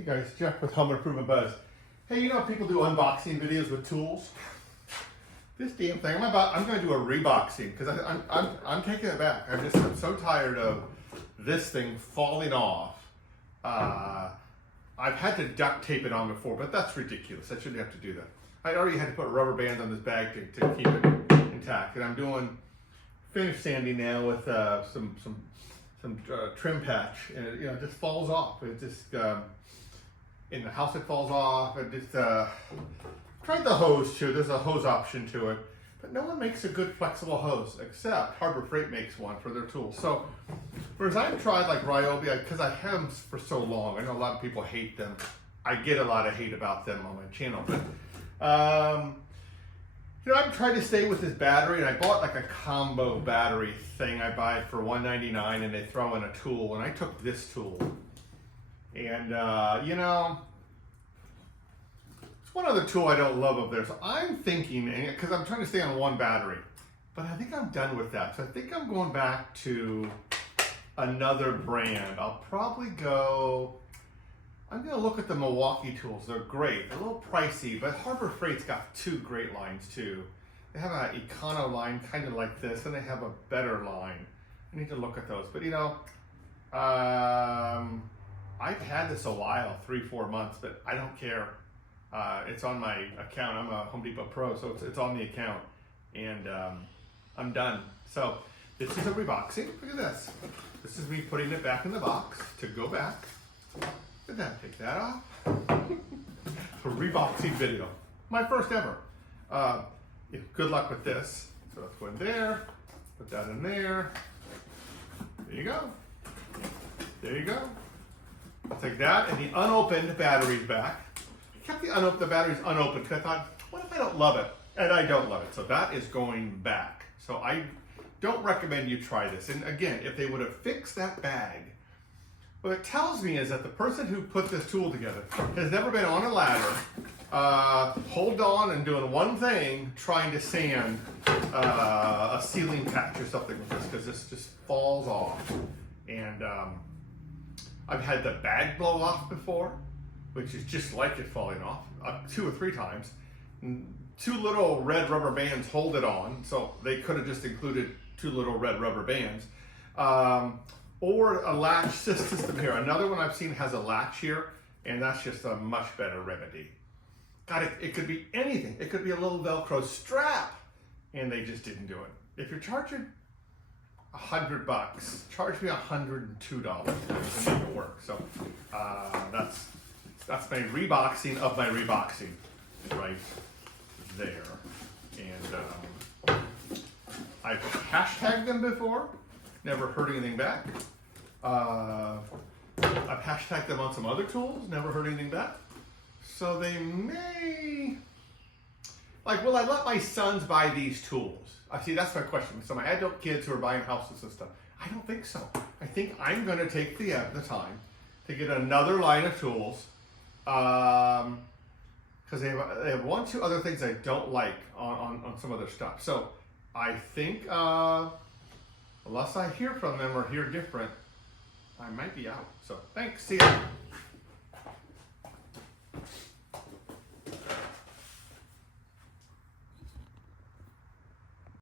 Hey guys, Jeff with Home Improvement Buzz. Hey, you know people do unboxing videos with tools? This damn thing, I'm going to do a reboxing because I'm taking it back. I'm so tired of this thing falling off. I've had to duct tape it on before, but that's ridiculous. I shouldn't have to do that. I already had to put rubber bands on this bag to keep it intact, and I'm doing finish sanding now with some trim patch, and it just falls off. It just in the house it falls off. It just tried the hose too. There's a hose option to it, but no one makes a good flexible hose except Harbor Freight makes one for their tools. So whereas I've tried like Ryobi, because I have them for so long, I know a lot of people hate them. I get a lot of hate about them on my channel, but I've tried to stay with this battery, and I bought like a combo battery thing. I buy it for $1.99, and they throw in a tool, and I took this tool. And, it's one other tool I don't love of theirs. So I'm thinking, because I'm trying to stay on one battery, but I think I'm done with that. So I think I'm going back to another brand. I'm going to look at the Milwaukee tools. They're great. They're a little pricey, but Harbor Freight's got two great lines too. They have an Econo line kind of like this, and they have a better line. I need to look at those. But I've had this a while, 3-4 months, but I don't care. It's on my account. I'm a Home Depot Pro, so it's on the account, and I'm done. So this is a reboxing. Look at this. This is me putting it back in the box to go back. Did that take that off? It's a reboxing video. My first ever. Good luck with this. So let's go in there, put that in there. There you go. There you go. I'll take that and the unopened batteries back. I kept the batteries unopened because I thought, what if I don't love it? And I don't love it. So that is going back. So I don't recommend you try this. And again, if they would have fixed that bag, what it tells me is that the person who put this tool together has never been on a ladder, hold on and doing one thing, trying to sand a ceiling patch or something with this, because this just falls off. And I've had the bag blow off before, which is just like it falling off, 2 or 3 times. And 2 little red rubber bands hold it on, so they could have just included 2 little red rubber bands. Or a latch system here. Another one I've seen has a latch here, and that's just a much better remedy. God, it could be anything. It could be a little Velcro strap, and they just didn't do it. If you're charging $100, charge me $102 to make it work. So that's my reboxing of my reboxing right there. And I've hashtagged them before. Never heard anything back. I've hashtagged them on some other tools, never heard anything back. So they may, will I let my sons buy these tools? See, that's my question. So my adult kids who are buying houses and stuff, I don't think so. I think I'm gonna take the time to get another line of tools, because they have 1-2 other things I don't like on some other stuff. So I think, unless I hear from them or hear different, I might be out. So thanks, see ya.